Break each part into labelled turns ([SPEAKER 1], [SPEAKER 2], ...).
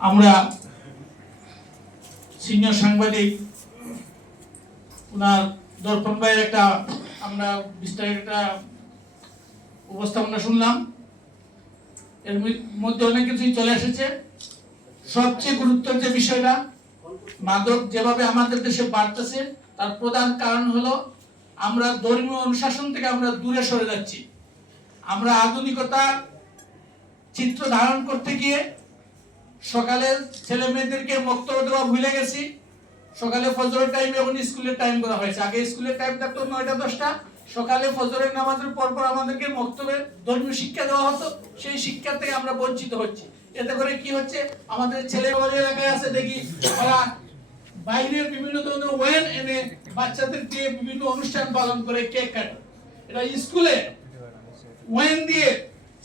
[SPEAKER 1] আমরা সিনিয়র সাংবাদিক ওনার দর্পণ ভাইয়ের একটা আমরা বিস্তারিত একটা উপস্থাপনা শুনলাম। এর মধ্যে অনেক কিছুই চলে এসেছে। সবচেয়ে গুরুত্বের যে বিষয়টা, মাদক যেভাবে আমাদের দেশে বাড়তেছে, তার প্রধান কারণ হলো আমরা ধর্মীয় অনুশাসন থেকে আমরা দূরে সরে যাচ্ছি। আমরা আধুনিকতার চিত্র ধারণ করতে গিয়ে সকালে ছেলে মেয়েদেরকে বক্তব্য দেওয়া ভুলে গেছি। সকালে ফজরের টাইম এখন স্কুলের টাইম করা হয়েছে। আগে স্কুলের টাইম থাকতো নয়টা, দশটা। সকালে ফজরের নামাজের পর পর আমাদেরকে বক্তব্যের ধর্মীয় শিক্ষা দেওয়া হতো। সেই শিক্ষা থেকে আমরা বঞ্চিত হচ্ছি। এতে করে কি হচ্ছে? আমাদের ছেলে এলাকায় আছে, দেখি ওরা বাইরের বিভিন্ন ধরনের ওয়েন এনে বাচ্চাদের দিয়ে বিভিন্ন অনুষ্ঠান পালন করে কেক কাটে। এটা স্কুলে ওয়েন দিয়ে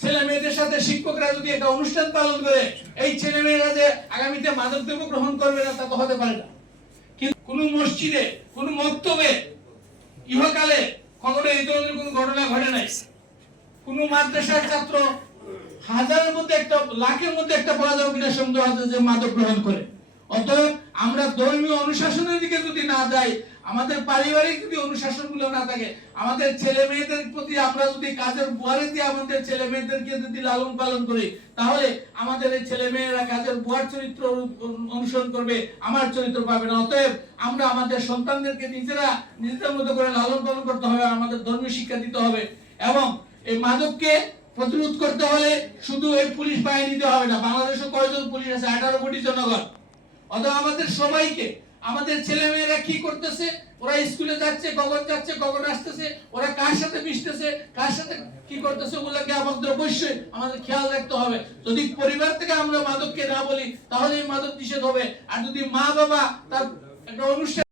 [SPEAKER 1] ছেলে মেয়েদের সাথে শিক্ষকরা যদি একটা অনুষ্ঠান পালন করে, এই ছেলে মেয়েরা যে আগামীতে গ্রহণ করবে না, তা তো হতে পারে না। কিন্তু কোন মসজিদে মক্তবে, ইহকালে কখনো এই ধরনের কোনো ঘটনা ঘটে নাই। কোন মাদ্রাসার ছাত্র হাজারের মধ্যে একটা, লাখের মধ্যে একটা পাওয়া যাবে কিনা সন্দেহ আছে যে মাদক গ্রহণ করে। অতএব আমরা ধর্মীয় অনুশাসনের দিকে যদি না যাই আমাদের পারিবারিক যদি অনুশাসনগুলো না থাকে, আমাদের ছেলে মেয়েদের প্রতি আমরা যদি কাজের বুয়ারে দিয়ে আমাদের ছেলে মেয়েদেরকে যদি লালন পালন করি, তাহলে আমাদের এই ছেলে মেয়েরা কাজের বুয়ার চরিত্র অনুসরণ করবে, আমার চরিত্র পাবে না। অতএব আমরা আমাদের সন্তানদেরকে নিজেরা নিজেদের মতো করে লালন পালন করতে হবে আমাদের ধর্মীয় শিক্ষা দিতে হবে। এবং এই মাদককে প্রতিরোধ করতে হলে শুধু এই পুলিশ বাহিনী দিতে হবে না বাংলাদেশে কয়জন পুলিশ আছে? আঠারো কোটি জনগণ। অথবা আমাদের সবাইকে আমাদের ছেলে মেয়েরা কি করতেছে? ওরা স্কুলে যাচ্ছে, গগন যাচ্ছে, গগন আসতেছে, ওরা কার সাথে মিশতেছে, কার সাথে কি করতেছে ওগুলোকে আমাদের অবশ্যই আমাদের খেয়াল রাখতে হবে। যদি পরিবার থেকে আমরা মাদককে না বলি তাহলে এই মাদক নিষেধ হবে। আর যদি মা বাবা তার একটা অনুষ্ঠান